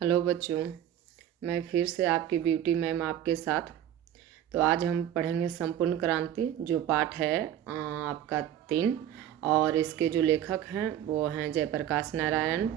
Hello बच्चों, मैं फिर से आपकी ब्यूटी मैम आपके साथ। तो आज हम पढ़ेंगे संपूर्ण क्रांति, जो पाठ है आपका 3। और इसके जो लेखक हैं वो हैं जयप्रकाश नारायण।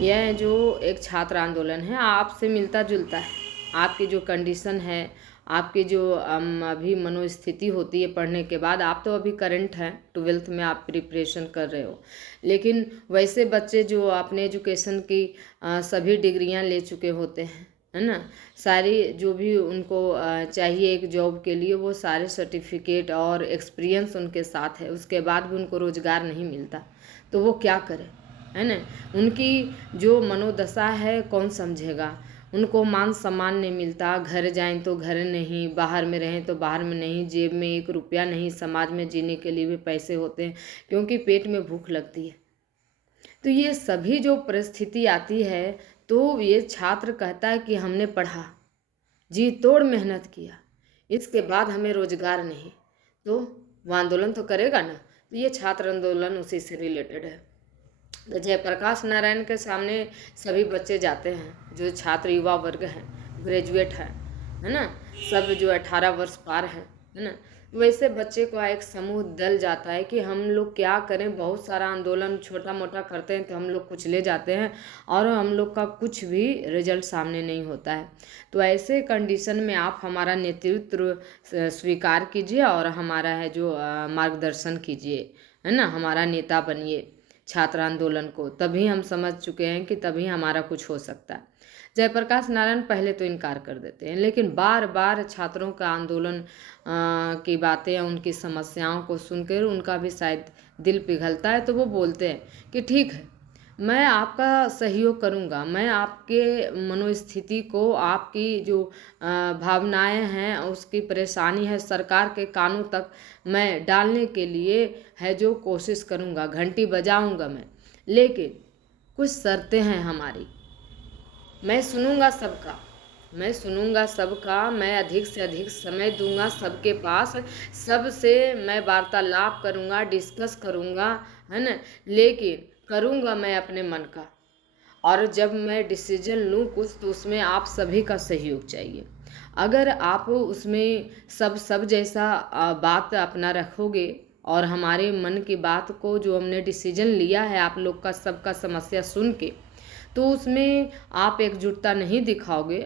यह जो एक छात्र आंदोलन है आपसे मिलता जुलता है। आपकी जो कंडीशन है, आपकी जो अभी मनोस्थिति होती है पढ़ने के बाद, आप तो अभी करंट हैं, 12th में आप प्रिपरेशन कर रहे हो। लेकिन वैसे बच्चे जो अपने एजुकेशन की सभी डिग्रियां ले चुके होते हैं, है ना, सारी जो भी उनको चाहिए एक जॉब के लिए, वो सारे सर्टिफिकेट और एक्सपीरियंस उनके साथ है, उसके बाद भी उनको रोज़गार नहीं मिलता, तो वो क्या करें, है ना। उनकी जो मनोदशा है कौन समझेगा। उनको मान सम्मान नहीं मिलता, घर जाएं तो घर नहीं, बाहर में रहें तो बाहर में नहीं, जेब में 1 रुपया नहीं, समाज में जीने के लिए भी पैसे होते हैं क्योंकि पेट में भूख लगती है। तो ये सभी जो परिस्थिति आती है, तो ये छात्र कहता है कि हमने पढ़ा, जी तोड़ मेहनत किया, इसके बाद हमें रोजगार नहीं, तो वो आंदोलन तो करेगा ना। तो ये छात्र आंदोलन उसी से रिलेटेड है। तो जयप्रकाश नारायण के सामने सभी बच्चे जाते हैं, जो छात्र युवा वर्ग हैं, ग्रेजुएट है ना, सब जो 18 वर्ष पार है ना। वैसे बच्चे को एक समूह दल जाता है कि हम लोग क्या करें, बहुत सारा आंदोलन छोटा मोटा करते हैं तो हम लोग कुछ ले जाते हैं और हम लोग का कुछ भी रिजल्ट सामने नहीं होता है। तो ऐसे कंडीशन में आप हमारा नेतृत्व स्वीकार कीजिए और हमारा है जो मार्गदर्शन कीजिए, है ना, हमारा नेता बनिए छात्र आंदोलन को। तभी हम समझ चुके हैं कि तभी हमारा कुछ हो सकता है। जयप्रकाश नारायण पहले तो इनकार कर देते हैं, लेकिन बार बार छात्रों का आंदोलन की बातें, उनकी समस्याओं को सुनकर उनका भी शायद दिल पिघलता है, तो वो बोलते हैं कि ठीक है, मैं आपका सहयोग करूंगा, मैं आपके मनोस्थिति को, आपकी जो भावनाएं हैं, उसकी परेशानी है, सरकार के कानों तक मैं डालने के लिए है जो कोशिश करूंगा, घंटी बजाऊंगा मैं। लेकिन कुछ शर्तें हैं हमारी। मैं सुनूंगा सबका, मैं सुनूंगा सबका, मैं अधिक से अधिक समय दूंगा सबके पास, सबसे मैं वार्तालाप करूंगा, डिस्कस करूंगा, है ना। लेकिन करूंगा मैं अपने मन का, और जब मैं डिसीजन लूँ कुछ, तो उसमें आप सभी का सहयोग चाहिए। अगर आप उसमें सब जैसा बात अपना रखोगे और हमारे मन की बात को, जो हमने डिसीजन लिया है आप लोग का सबका समस्या सुन के, तो उसमें आप एकजुटता नहीं दिखाओगे,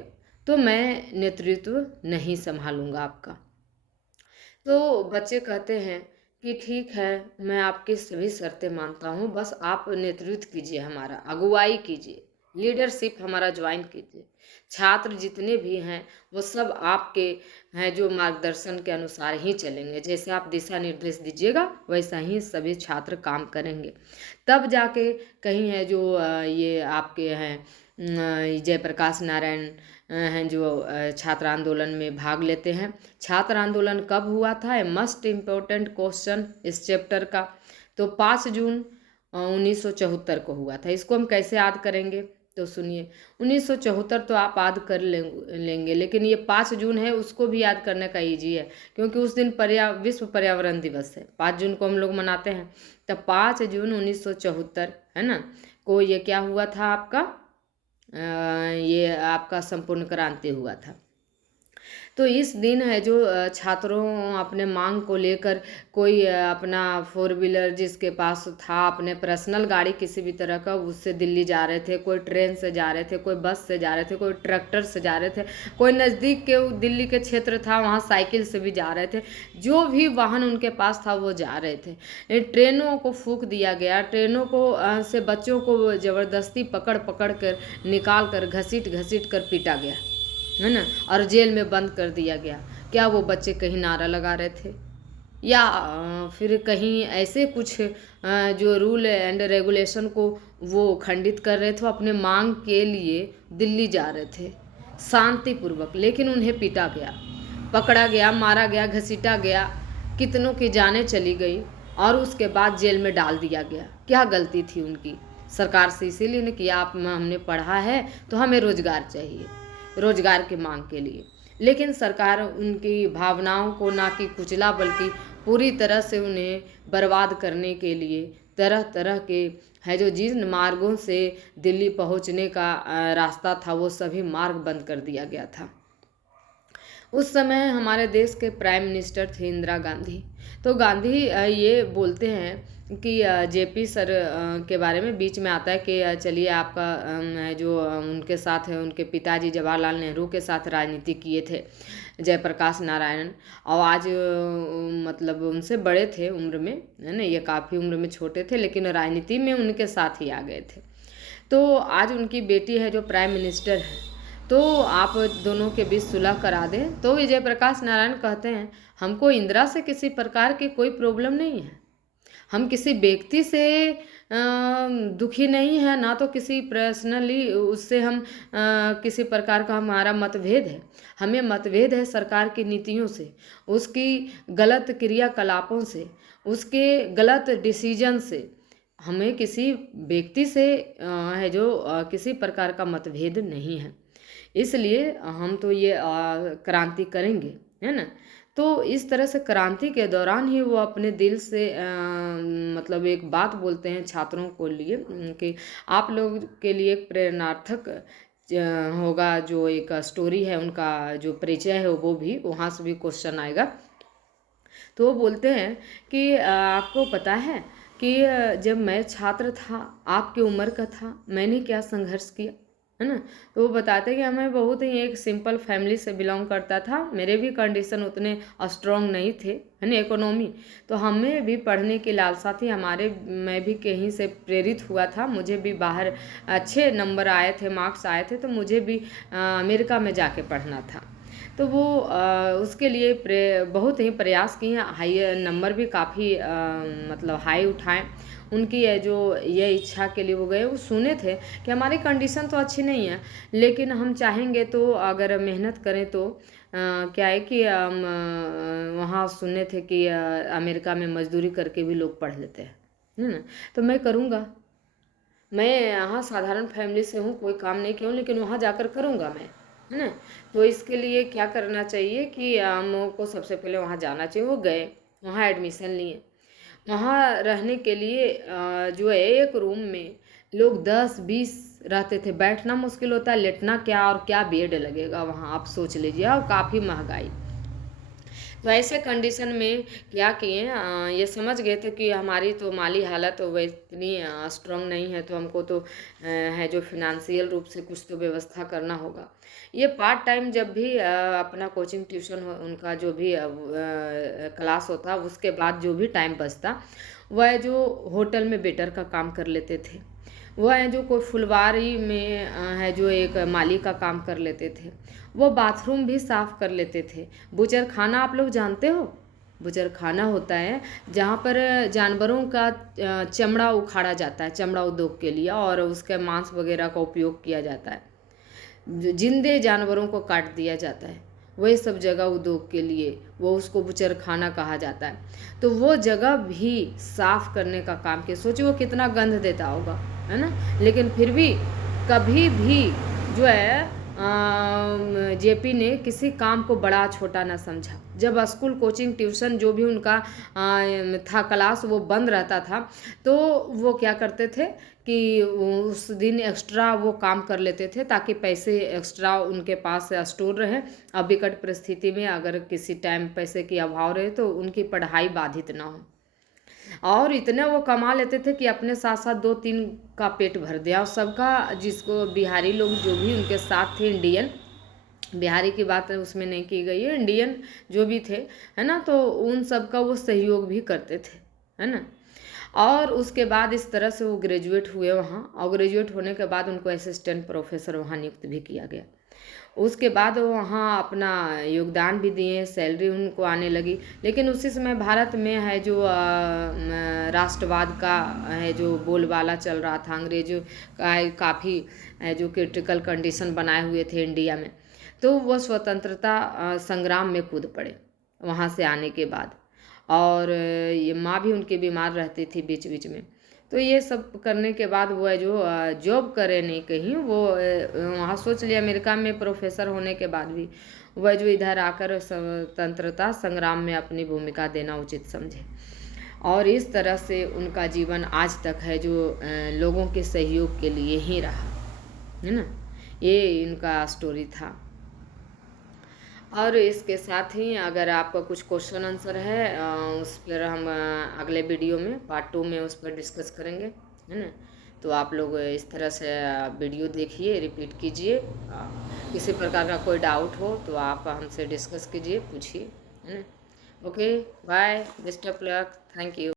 तो मैं नेतृत्व नहीं संभालूंगा आपका। तो बच्चे कहते हैं कि ठीक है, मैं आपकी सभी शर्तें मानता हूँ, बस आप नेतृत्व कीजिए, हमारा अगुवाई कीजिए, लीडरशिप हमारा ज्वाइन कीजिए। छात्र जितने भी हैं वो सब आपके हैं जो मार्गदर्शन के अनुसार ही चलेंगे, जैसे आप दिशा निर्देश दीजिएगा वैसा ही सभी छात्र काम करेंगे। तब जाके कहीं है जो ये आपके हैं जयप्रकाश नारायण हैं जो छात्र आंदोलन में भाग लेते हैं। छात्र आंदोलन कब हुआ था, है मस्ट इम्पोर्टेंट क्वेश्चन इस चैप्टर का। तो 5 जून 1974 को हुआ था। इसको हम कैसे याद करेंगे, तो सुनिए। 1974 तो आप याद कर लेंगे, लेकिन ये 5 जून है उसको भी याद करने का ईजी है, क्योंकि उस दिन विश्व पर्यावरण दिवस है, 5 जून को हम लोग मनाते हैं। तब 5 जून 1974 है ना को ये क्या हुआ था आपका, ये आपका संपूर्ण क्रांति हुआ था। तो इस दिन है जो छात्रों अपने मांग को लेकर, कोई अपना 4 व्हीलर जिसके पास था, अपने पर्सनल गाड़ी किसी भी तरह का, उससे दिल्ली जा रहे थे, कोई ट्रेन से जा रहे थे, कोई बस से जा रहे थे, कोई ट्रैक्टर से जा रहे थे, कोई नज़दीक के दिल्ली के क्षेत्र था वहाँ साइकिल से भी जा रहे थे। जो भी वाहन उनके पास था वो जा रहे थे। ट्रेनों को फूंक दिया गया, ट्रेनों को से बच्चों को ज़बरदस्ती पकड़ पकड़ कर निकाल कर घसीट कर पीटा गया, है ना, और जेल में बंद कर दिया गया। क्या वो बच्चे कहीं नारा लगा रहे थे, या फिर कहीं ऐसे कुछ जो रूल एंड रेगुलेशन को वो खंडित कर रहे थे, अपने मांग के लिए दिल्ली जा रहे थे शांतिपूर्वक, लेकिन उन्हें पीटा गया, पकड़ा गया, मारा गया, घसीटा गया, कितनों की जानें चली गई और उसके बाद जेल में डाल दिया गया। क्या गलती थी उनकी सरकार से? इसीलिए ने किया, आप हमने पढ़ा है तो हमें रोजगार चाहिए, रोजगार की मांग के लिए। लेकिन सरकार उनकी भावनाओं को ना कि कुचला, बल्कि पूरी तरह से उन्हें बर्बाद करने के लिए तरह तरह के है जो जिन मार्गों से दिल्ली पहुंचने का रास्ता था वो सभी मार्ग बंद कर दिया गया था। उस समय हमारे देश के प्राइम मिनिस्टर थे इंदिरा गांधी। तो गांधी ये बोलते हैं कि जेपी सर के बारे में बीच में आता है कि चलिए आपका जो उनके साथ है, उनके पिताजी जवाहरलाल नेहरू के साथ राजनीति किए थे, जयप्रकाश नारायण, और आज मतलब उनसे बड़े थे उम्र में, है ना, ये काफ़ी उम्र में छोटे थे लेकिन राजनीति में उनके साथ ही आ गए थे। तो आज उनकी बेटी है जो प्राइम मिनिस्टर है, तो आप दोनों के बीच सुलह करा दें। तो विजय प्रकाश नारायण कहते हैं हमको इंदिरा से किसी प्रकार की कोई प्रॉब्लम नहीं है, हम किसी व्यक्ति से दुखी नहीं है, ना तो किसी पर्सनली उससे हम किसी प्रकार का हमारा मतभेद है। हमें मतभेद है सरकार की नीतियों से, उसकी गलत क्रियाकलापों से, उसके गलत डिसीजन से। हमें किसी व्यक्ति से है जो किसी प्रकार का मतभेद नहीं है, इसलिए हम तो ये क्रांति करेंगे, है ना। तो इस तरह से क्रांति के दौरान ही वो अपने दिल से मतलब एक बात बोलते हैं छात्रों को लिए कि आप लोग के लिए एक प्रेरणार्थक होगा, जो एक स्टोरी है उनका जो परिचय है वो भी वहाँ से भी क्वेश्चन आएगा। तो वो बोलते हैं कि आपको पता है कि जब मैं छात्र था, आपकी उम्र का था, मैंने क्या संघर्ष किया, है ना। तो वो बताते हैं कि हमें बहुत ही एक सिंपल फैमिली से बिलोंग करता था, मेरे भी कंडीशन उतने स्ट्रॉन्ग नहीं थे, है ना, इकोनॉमी। तो हमें भी पढ़ने की लालसा थी, मैं भी कहीं से प्रेरित हुआ था, मुझे भी बाहर अच्छे नंबर आए थे, मार्क्स आए थे, तो मुझे भी अमेरिका में जाके पढ़ना था। तो वो उसके लिए बहुत ही प्रयास किए, हाई नंबर भी काफ़ी मतलब हाई उठाएं। उनकी ये इच्छा के लिए वो गए। वो सुने थे कि हमारी कंडीशन तो अच्छी नहीं है, लेकिन हम चाहेंगे तो अगर मेहनत करें तो क्या है कि वहाँ सुने थे कि अमेरिका में मजदूरी करके भी लोग पढ़ लेते हैं, है ना। तो मैं करूँगा, मैं यहाँ साधारण फैमिली से हूँ, कोई काम नहीं किया हूँ, लेकिन वहाँ जाकर करूँगा मैं, है ना। तो इसके लिए क्या करना चाहिए कि हम लोगों को सबसे पहले वहाँ जाना चाहिए। वो गए, वहाँ एडमिशन लिए। वहाँ रहने के लिए जो है एक रूम में लोग 10-20 रहते थे, बैठना मुश्किल होता है, लेटना क्या, और क्या बेड लगेगा वहाँ, आप सोच लीजिए, और काफ़ी महंगाई। तो ऐसे कंडीशन में क्या किए, ये समझ गए थे कि हमारी तो माली हालत वो इतनी स्ट्रांग नहीं है, तो हमको तो है जो फिनेंशियल रूप से कुछ तो व्यवस्था करना होगा। ये पार्ट टाइम जब भी अपना कोचिंग ट्यूशन उनका जो भी क्लास होता, उसके बाद जो भी टाइम बचता, वह जो होटल में वेटर का काम कर लेते थे, वह है जो कोई फुलवारी में है जो एक माली का काम कर लेते थे, वो बाथरूम भी साफ कर लेते थे। बुचर खाना आप लोग जानते हो, बुचर खाना होता है जहाँ पर जानवरों का चमड़ा उखाड़ा जाता है, चमड़ा उद्योग के लिए, और उसके मांस वगैरह का उपयोग किया जाता है, जिंदे जानवरों को काट दिया जाता है, वही सब जगह उद्योग के लिए, वो उसको बुचर खाना कहा जाता है। तो वो जगह भी साफ करने का काम किया। सोचिए वो कितना गंध देता होगा, है ना। लेकिन फिर भी कभी भी जो है जेपी ने किसी काम को बड़ा छोटा ना समझा। जब स्कूल कोचिंग ट्यूशन जो भी उनका था क्लास वो बंद रहता था, तो वो क्या करते थे कि उस दिन एक्स्ट्रा वो काम कर लेते थे ताकि पैसे एक्स्ट्रा उनके पास स्टोर रहे। अब विकट परिस्थिति में अगर किसी टाइम पैसे की अभाव रहे तो उनकी पढ़ाई बाधित ना हो, और इतने वो कमा लेते थे कि अपने साथ साथ 2-3 का पेट भर दिया। और सबका, जिसको बिहारी लोग जो भी उनके साथ थे, इंडियन, बिहारी की बात उसमें नहीं की गई है, इंडियन जो भी थे, है ना, तो उन सब का वो सहयोग भी करते थे, है ना। और उसके बाद इस तरह से वो ग्रेजुएट हुए वहाँ, और ग्रेजुएट होने के बाद उनको असिस्टेंट प्रोफेसर वहाँ नियुक्त भी किया गया। उसके बाद वो वहाँ अपना योगदान भी दिए, सैलरी उनको आने लगी। लेकिन उसी समय भारत में है जो राष्ट्रवाद का है जो बोलबाला चल रहा था, अंग्रेजों का काफ़ी जो क्रिटिकल कंडीशन बनाए हुए थे इंडिया में, तो वो स्वतंत्रता संग्राम में कूद पड़े वहाँ से आने के बाद। और ये माँ भी उनकी बीमार रहती थी बीच बीच में। तो ये सब करने के बाद वो है जो जॉब करे नहीं कहीं, वो वहाँ सोच लिया अमेरिका में प्रोफेसर होने के बाद भी वह जो इधर आकर स्वतंत्रता संग्राम में अपनी भूमिका देना उचित समझे। और इस तरह से उनका जीवन आज तक है, जो लोगों के सहयोग के लिए ही रहा, है ना। ये इनका स्टोरी था। और इसके साथ ही अगर आपका कुछ क्वेश्चन आंसर है, उस पर हम अगले वीडियो में पार्ट 2 में उस पर डिस्कस करेंगे, है ना। तो आप लोग इस तरह से वीडियो देखिए, रिपीट कीजिए। किसी प्रकार का कोई डाउट हो तो आप हमसे डिस्कस कीजिए, पूछिए, है ना। Okay, bye, best of luck, thank you.